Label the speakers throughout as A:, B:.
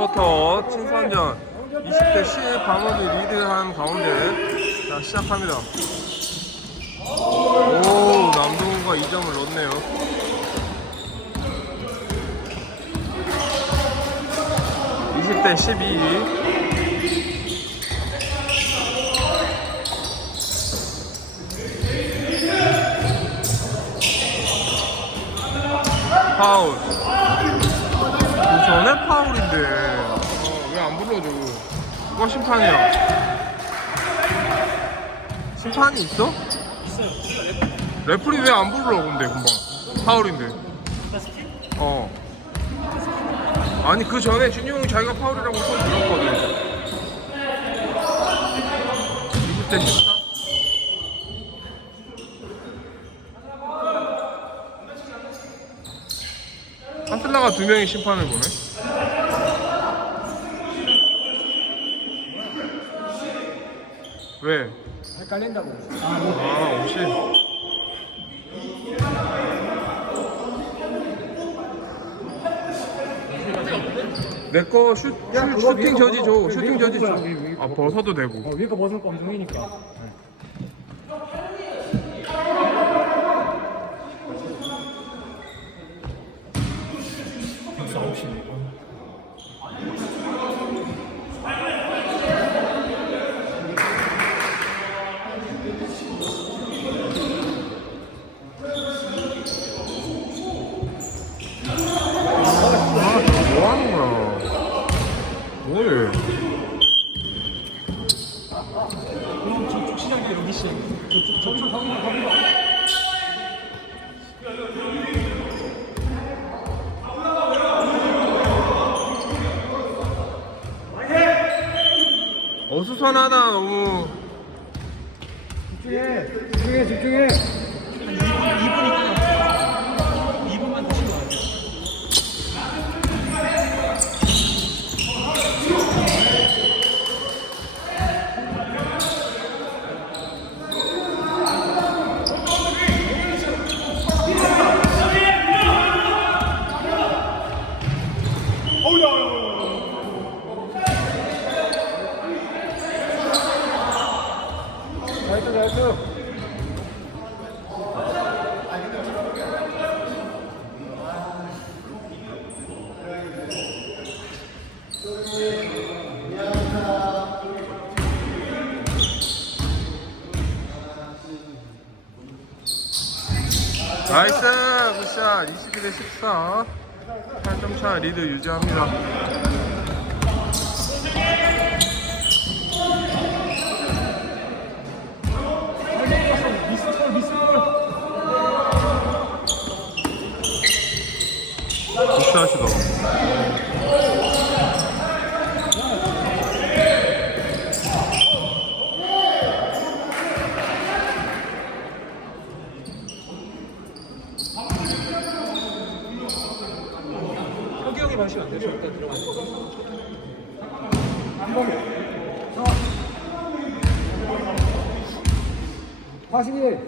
A: 쿼터 친선전 20대 10 강원이 리드한 가운데 자 시작합니다. 오 남동우가 2점을 넣네요. (20대 12) 파울 그 전에 파울인데 어, 왜 안 불러줘 누가 심판이야 심판이 있어? 레프리 왜 안 불러 근데 금방? 파울인데. 어. 아니 그 전에 준이 형이 자기가 파울이라고 손 들었거든. 20대 14 한틀라가 두 명의 심판을 보네. 왜?
B: 헷갈린다고.
A: 아, 옷이. 내거
B: 야, 그거
A: 슈팅
B: 위에
A: 저지
B: 거
A: 줘.
B: 벗어.
A: 슈팅
B: 위에
A: 저지
B: 거
A: 줘.
B: 벗어야 돼, 위에 거
A: 아, 벗어도 되고.
B: 어, 위에 거 벗을 거 엉덩이니까. 벌써 9시네.
A: 아, 뭐 하는 거야? 뭐해?
B: 그럼 저쪽 시작이 여기 시. 저쪽 저쪽 거기가 거기가.
A: 어수선하다, 너무.
B: 집중해. 집중해. 집중해. 한 2분 2분 있다. 2분만 더 쉬고 가야 나이스 나이스.
A: 나이스! 굿샷! 21대 14. 8점 차 리드 유지합니다.
B: 마시면 안 일단 들어가. 안 먹여. 화신이.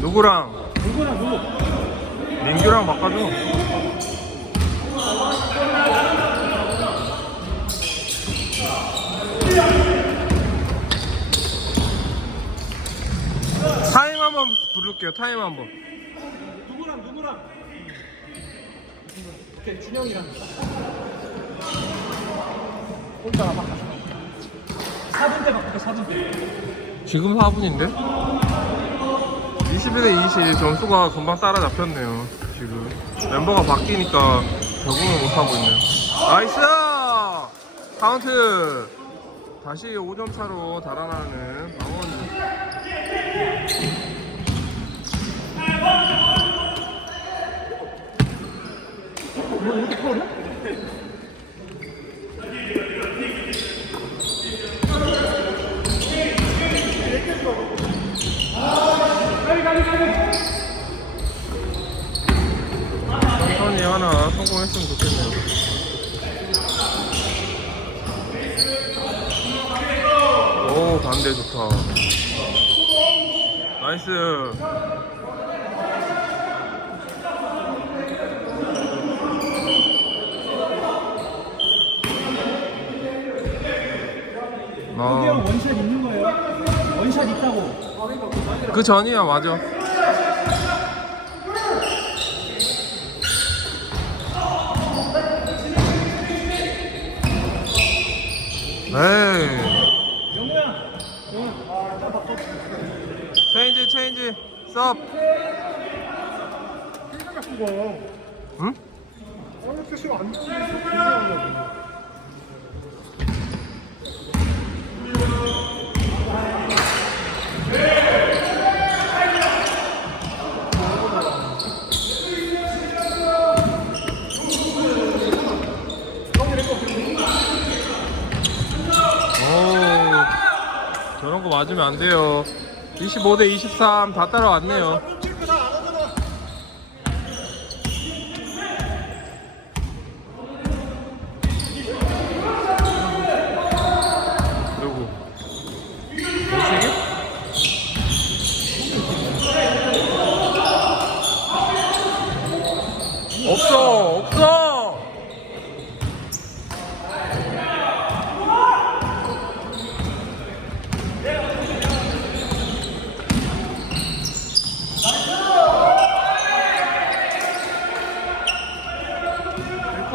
A: 누구랑?
B: 누구랑 누구?
A: 민규랑 바꿔줘. 타임 한번 부를게요. 타임 한번.
B: 누구랑 누구랑? 오케이 준영이랑. 혼자 바꿔. 4분 때 바꿔 4분 때.
A: 지금 4분인데? 21대 20 점수가 금방 따라잡혔네요. 지금 멤버가 바뀌니까 적응을 못하고 있네요. 나이스! 카운트! 다시 5점 차로 달아나는 망원
B: 천천히
A: 하나 성공했으면 좋겠네요. 오, 반대 좋다. 나이스. 아,
B: 원샷 있는 거예요? 원샷 있다고.
A: 그 전이야, 맞아. 에이.
B: 영우야. 영우. 아, 딱 바꿔.
A: 체인지, 체인지. 썹. 응?
C: 아무 뜻이 안 되는
A: 오. 저런 거 맞으면 안 돼요. 25대 23 다 따라왔네요. 누구? 동생이? 없어, 없어.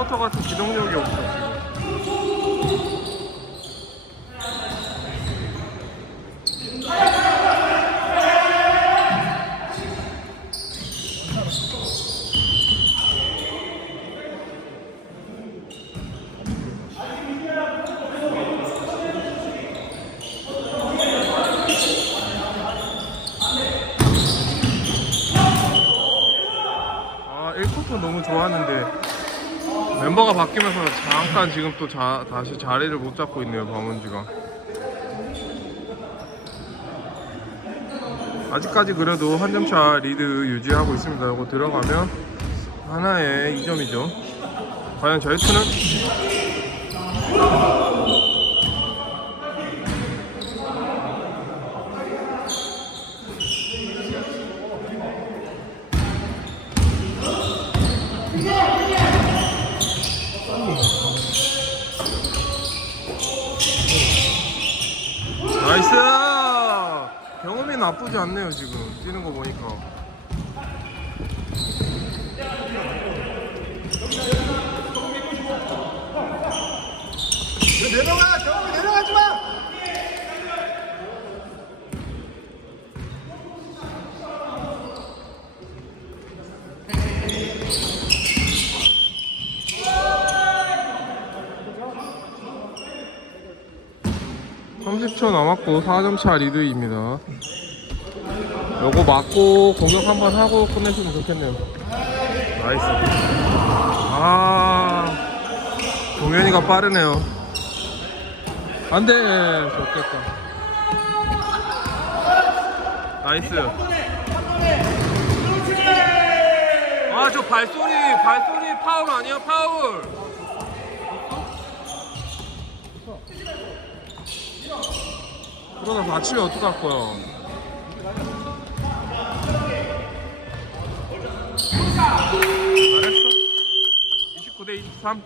A: 일쿼터 같은 기동력이 없어 지금. 아 1쿼터 너무 멤버가 바뀌면서 잠깐 지금 또 자, 다시 자리를 못 잡고 있네요 박문지가. 아직까지 그래도 한 점 차 리드 유지하고 있습니다. 이거 들어가면 하나의 2점이죠. 과연 저희 팀은 나이스 경험이 나쁘지 않네요 지금. 뛰는 거 보니까.
C: 내려가, 경험이 내려가지 마.
A: 남았고 4점 차 리드입니다 요거 맞고 공격 한번 하고 끝냈으면 좋겠네요. 나이스. 아 동현이가 빠르네요. 안돼. 좋겠다. 나이스. 아 저 발소리 발소리 파울 아니야 파울? 그러다 다치면 어떡할 거야 Хорошо. Иди куда иди сам.